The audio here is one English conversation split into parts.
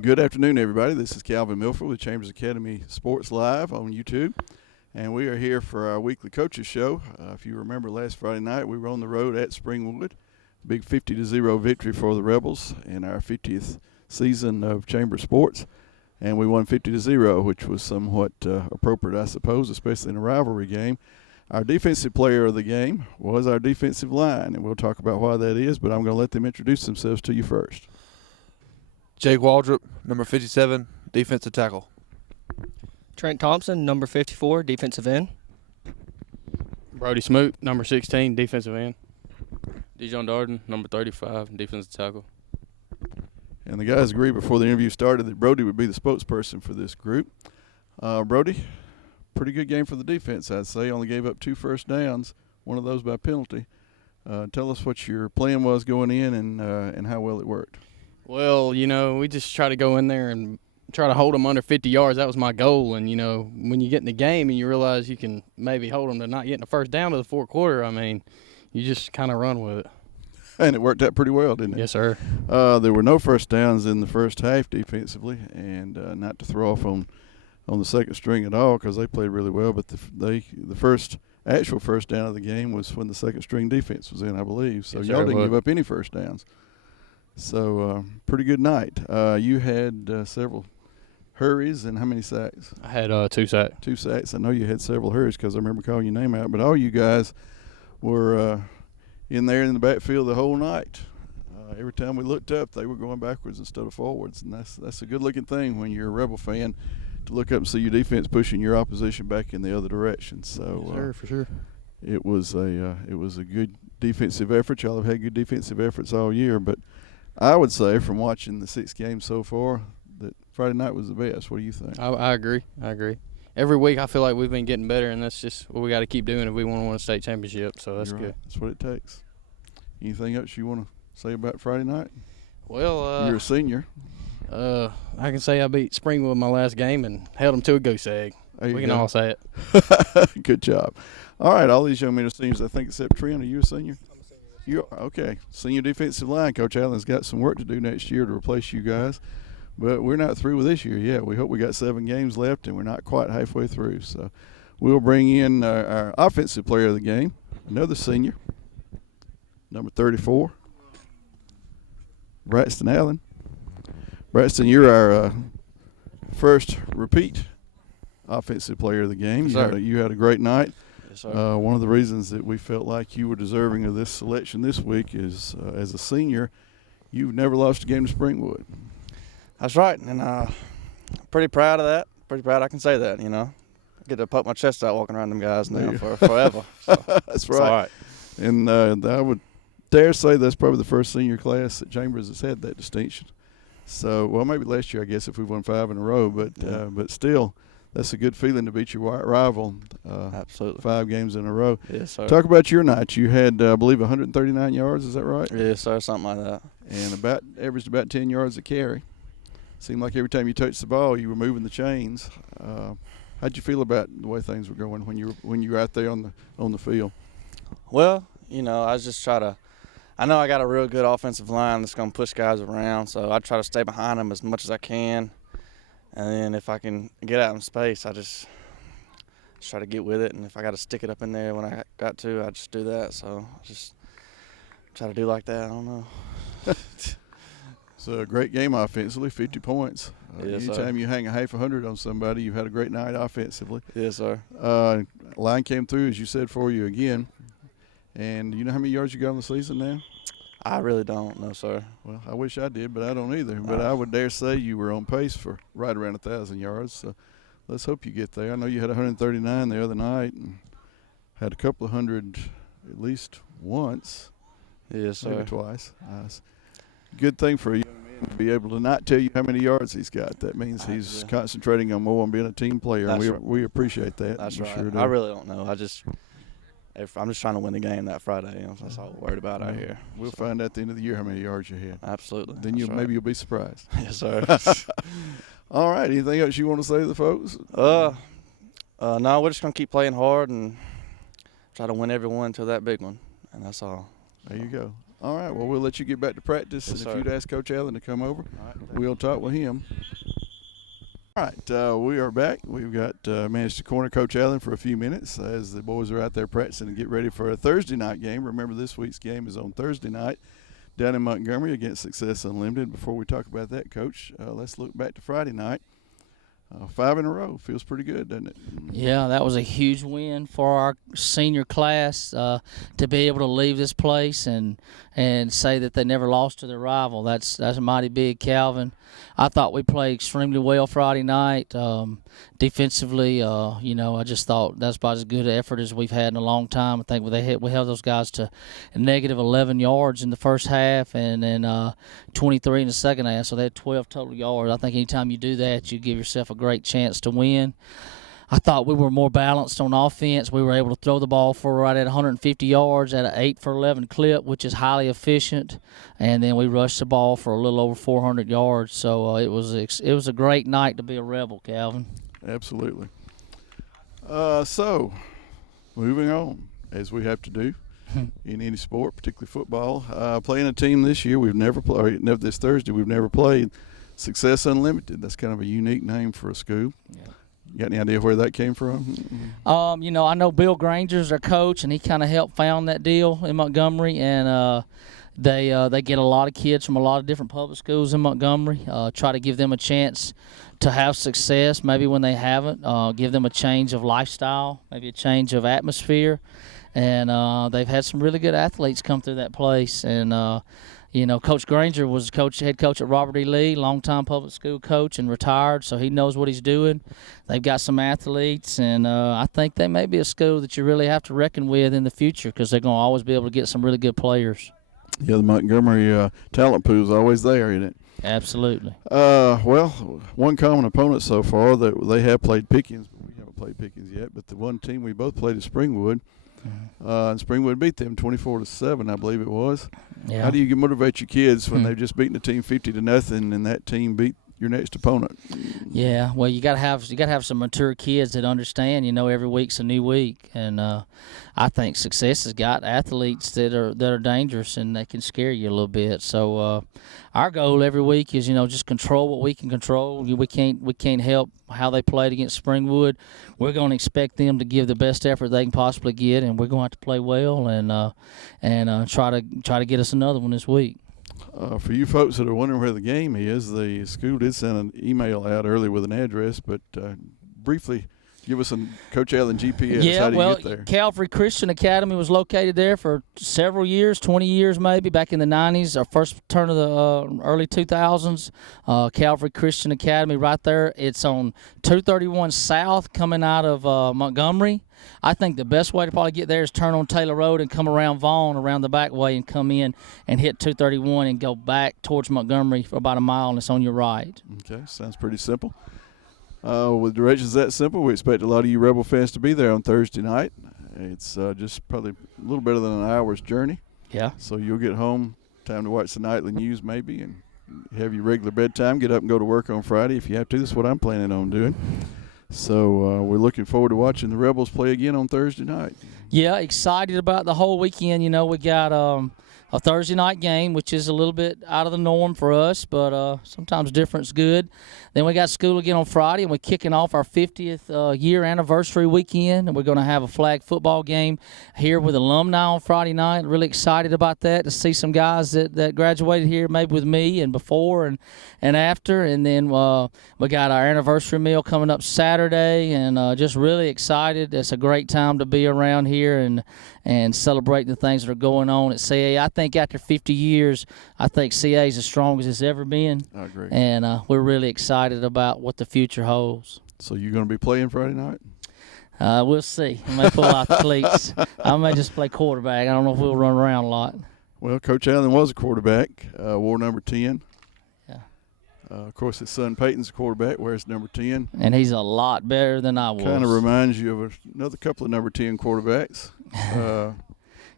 Good afternoon, everybody. This is Calvin Milford with Chambers Academy Sports Live on YouTube, and we are here for our weekly coaches show. If you remember last Friday night, we were on the road at Springwood. Big 50-0 victory for the Rebels in our 50th season of Chamber Sports, and we won 50-0, which was somewhat appropriate, I suppose, especially in a rivalry game. Our defensive player of the game was our defensive line, and we'll talk about why that is, but I'm going to let them introduce themselves to you first. Jake Waldrop, number 57, defensive tackle. Trent Thompson, number 54, defensive end. Brody Smoot, number 16, defensive end. Dijon Darden, number 35, defensive tackle. And the guys agreed before the interview started that Brody would be the spokesperson for this group. Brody, pretty good game for the defense, I'd say. Only gave up 2 first downs, one of those by penalty. Tell us what your plan was going in and how well it worked. Well, we just try to go in there and try to hold them under 50 yards. That was my goal. And, when you get in the game and you realize you can maybe hold them to not getting the first down to the fourth quarter, you just kind of run with it. And it worked out pretty well, didn't it? Yes, sir. There were no first downs in the first half defensively, and not to throw off on the second string at all because they played really well. But the first actual first down of the game was when the second string defense was in, I believe. So yes, y'all sir, didn't give up any first downs. So pretty good night. You had several hurries and how many sacks? I had 2 sacks. 2 sacks. I know you had several hurries because I remember calling your name out. But all you guys were in there in the backfield the whole night. Every time we looked up, they were going backwards instead of forwards, and that's a good-looking thing when you're a Rebel fan to look up and see your defense pushing your opposition back in the other direction. So, yes, sir, for sure. It was a good defensive effort. Y'all have had good defensive efforts all year, but I would say from watching the 6 games so far that Friday night was the best. What do you think? I agree. Every week I feel like we've been getting better, and that's just what we got to keep doing if we want to win a state championship. So that's good. That's what it takes. Anything else you want to say about Friday night? Well, you're a senior. I can say I beat Springwood my last game and held them to a goose egg. We can all say it. Good job. All right, all these young men are seniors, I think, except Trent. Are you a senior? I'm a senior. You are? Okay. Senior defensive line. Coach Allen's got some work to do next year to replace you guys. But we're not through with this year yet. We hope we got 7 games left, and we're not quite halfway through. So we'll bring in our offensive player of the game, another senior, number 34, Braxton Allen. Braxton, you're our first repeat offensive player of the game. Yes, you had a great night. Yes, sir. One of the reasons that we felt like you were deserving of this selection this week is, as a senior, you've never lost a game to Springwood. That's right, and pretty proud of that. Pretty proud I can say that, I get to poke my chest out walking around them guys now for forever. So that's right. All right. And I would dare say that's probably the first senior class that Chambers has had that distinction. So, well, maybe last year, I guess, if we won 5 in a row, but still, that's a good feeling to beat your rival. Absolutely. 5 games in a row. Yes, sir. Talk about your night. You had, I believe, 139 yards. Is that right? Yes, sir. Something like that. And averaged about 10 yards a carry. Seemed like every time you touched the ball, you were moving the chains. How'd you feel about the way things were going when you were out there on the field? Well, I just try to. I know I got a real good offensive line that's going to push guys around, so I try to stay behind them as much as I can. And then if I can get out in space, I just try to get with it. And if I got to stick it up in there when I got to, I just do that. So I just try to do like that. I don't know. It's a great game offensively, 50 points. Yes, anytime you hang a half 100 on somebody, you've had a great night offensively. Yes, sir. Line came through, as you said, for you again. And you know how many yards you got on the season now? I really don't know, sir. Well, I wish I did, but I don't either. But I would dare say you were on pace for right around 1,000 yards. So let's hope you get there. I know you had 139 the other night and had a couple of hundred at least once. Yes, sir. Maybe twice. Good thing for a young man to be able to not tell you how many yards he's got. That means he's concentrating on more on being a team player, and we appreciate that. That's right. Sure do. I really don't know. I'm just trying to win the game that Friday. That's all we're worried about out here. We'll find out at the end of the year how many yards you had. Absolutely. Then maybe you'll be surprised. Yes, sir. All right. Anything else you want to say to the folks? No, we're just gonna keep playing hard and try to win every one until that big one, and that's all. There you go. All right, well, we'll let you get back to practice, Yes, and if sir. you'd ask Coach Allen to come over, All right. we'll talk with him. All right, we are back. We've got managed to corner Coach Allen for a few minutes as the boys are out there practicing to get ready for a Thursday night game. Remember, this week's game is on Thursday night down in Montgomery against Success Unlimited. Before we talk about that, Coach, let's look back to Friday night. 5 in a row. Feels pretty good, doesn't it? Yeah, that was a huge win for our senior class to be able to leave this place and say that they never lost to their rival. That's mighty big, Calvin. I thought we played extremely well Friday night. Defensively, I just thought that's about as good an effort as we've had in a long time. I think we held those guys to negative 11 yards in the first half and then 23 in the second half, so they had 12 total yards. I think anytime you do that, you give yourself a great chance to win. I thought we were more balanced on offense. We were able to throw the ball for right at 150 yards at an 8 for 11 clip, which is highly efficient. And then we rushed the ball for a little over 400 yards. So it was a great night to be a Rebel, Calvin. Absolutely. So, moving on, as we have to do in any sport, particularly football. Playing a team this year we've never played, this Thursday we've never played, Success Unlimited. That's kind of a unique name for a school. Yeah. You got any idea where that came from? I know Bill Granger's their coach, and he kind of helped found that deal in Montgomery, and they get a lot of kids from a lot of different public schools in Montgomery, try to give them a chance to have success maybe when they haven't, give them a change of lifestyle, maybe a change of atmosphere, and they've had some really good athletes come through that place, and Coach Granger was head coach at Robert E. Lee, longtime public school coach and retired, so he knows what he's doing. They've got some athletes, and I think they may be a school that you really have to reckon with in the future because they're going to always be able to get some really good players. Yeah, the Montgomery talent pool is always there, isn't it? Absolutely. Well, one common opponent so far that they have played Pickens, but we haven't played Pickens yet. But the one team we both played is Springwood. And Springwood beat them 24-7, I believe it was. Yeah. How do you motivate your kids when they've just beaten a team 50-0 and that team beat your next opponent? Yeah, well, you gotta have some mature kids that understand. Every week's a new week, and I think Success has got athletes that are dangerous and they can scare you a little bit. So our goal every week is just control what we can control. We can't help how they played against Springwood. We're going to expect them to give the best effort they can possibly get, and we're going to have to play well and try to get us another one this week. For you folks that are wondering where the game is, the school did send an email out early with an address, but briefly give us a Coach Allen GPS. How do you get there? Calvary Christian Academy was located there for several years, 20 years maybe, back in the 90s, our first turn of the early 2000s. Calvary Christian Academy right there. It's on 231 South coming out of Montgomery. I think the best way to probably get there is turn on Taylor Road and come around Vaughn around the back way and come in and hit 231 and go back towards Montgomery for about a mile, and it's on your right. Okay, sounds pretty simple. With directions that simple, we expect a lot of you Rebel fans to be there on Thursday night. It's just probably a little better than an hour's journey. Yeah. So you'll get home, time to watch the nightly news maybe, and have your regular bedtime, get up and go to work on Friday if you have to. That's what I'm planning on doing. So we're looking forward to watching the Rebels play again on Thursday night. Yeah, excited about the whole weekend. We got a Thursday night game, which is a little bit out of the norm for us, but sometimes different's good. Then we got school again on Friday, and we're kicking off our 50th year anniversary weekend, and we're going to have a flag football game here with alumni on Friday night. Really excited about that, to see some guys that graduated here maybe with me and before and after. And then we got our anniversary meal coming up Saturday, and just really excited. It's a great time to be around here and celebrating the things that are going on at CA. I think after 50 years, I think CA is as strong as it's ever been. I agree. And we're really excited about what the future holds. So you're going to be playing Friday night? We'll see. I may pull out the cleats. I may just play quarterback. I don't know if we'll run around a lot. Well, Coach Allen was a quarterback, wore number 10. Yeah. Of course, his son Peyton's a quarterback, wears number 10. And he's a lot better than I was. Kind of reminds you of another couple of number 10 quartarbacks.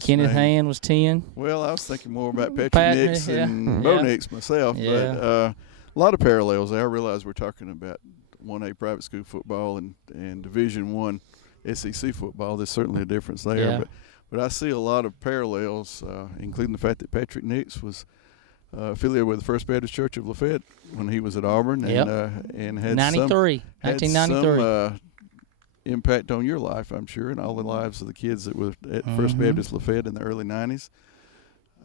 Kenneth Hand was 10. Well, I was thinking more about Patrick Nix and Bo Nix myself. Yeah. But a lot of parallels there. I realize we're talking about 1A private school football and Division I SEC football. There's certainly a difference there. Yeah. But But I see a lot of parallels, including the fact that Patrick Nix was affiliated with the First Baptist Church of Lafayette when he was at Auburn, and had 1993. some impact on your life, I'm sure, and all the lives of the kids that were at First Baptist Lafayette in the early 90s.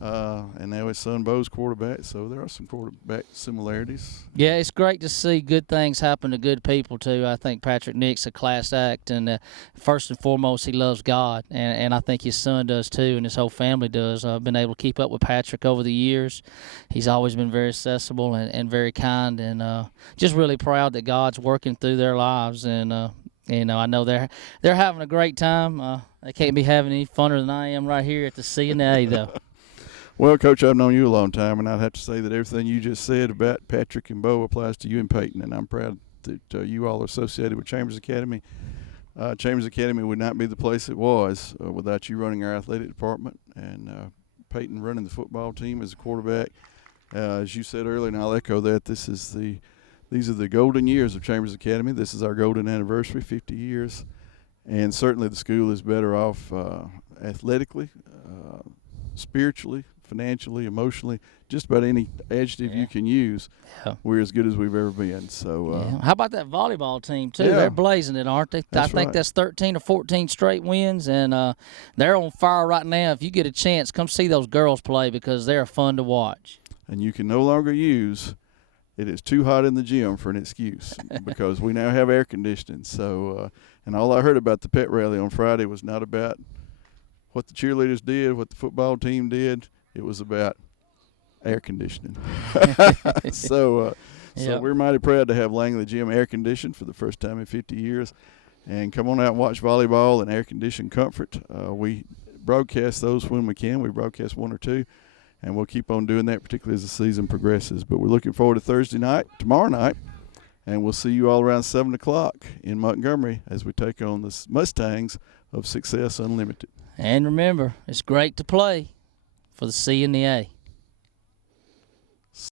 And now his son Bo's quarterback, so there are some quarterback similarities. Yeah, it's great to see good things happen to good people, too. I think Patrick Nix a class act, and first and foremost, he loves God, and I think his son does, too, and his whole family does. I've been able to keep up with Patrick over the years. He's always been very accessible and very kind, and just really proud that God's working through their lives, and I know they're having a great time. They can't be having any funner than I am right here at the CNA, though. Well, Coach, I've known you a long time, and I'd have to say that everything you just said about Patrick and Bo applies to you and Peyton, and I'm proud that you all are associated with Chambers Academy. Chambers Academy would not be the place it was without you running our athletic department and Peyton running the football team as a quarterback. As you said earlier, and I'll echo that, these are the golden years of Chambers Academy. This is our golden anniversary, 50 years, and certainly the school is better off athletically, spiritually, financially, emotionally, just about any adjective you can use. Yeah. We're as good as we've ever been. So, how about that volleyball team too? Yeah. They're blazing it, aren't they? That's I think right. that's 13 or 14 straight wins, and they're on fire right now. If you get a chance, come see those girls play because they're fun to watch. And you can no longer use it is too hot in the gym for an excuse because we now have air conditioning. So, and all I heard about the pet rally on Friday was not about what the cheerleaders did, what the football team did. It was about air conditioning. So we're mighty proud to have Langley Gym air conditioned for the first time in 50 years. And come on out and watch volleyball in air-conditioned comfort. We broadcast those when we can. We broadcast one or two, and we'll keep on doing that, particularly as the season progresses. But we're looking forward to Thursday night, tomorrow night, and we'll see you all around 7 o'clock in Montgomery as we take on the Mustangs of Success Unlimited. And remember, it's great to play for the C and the A.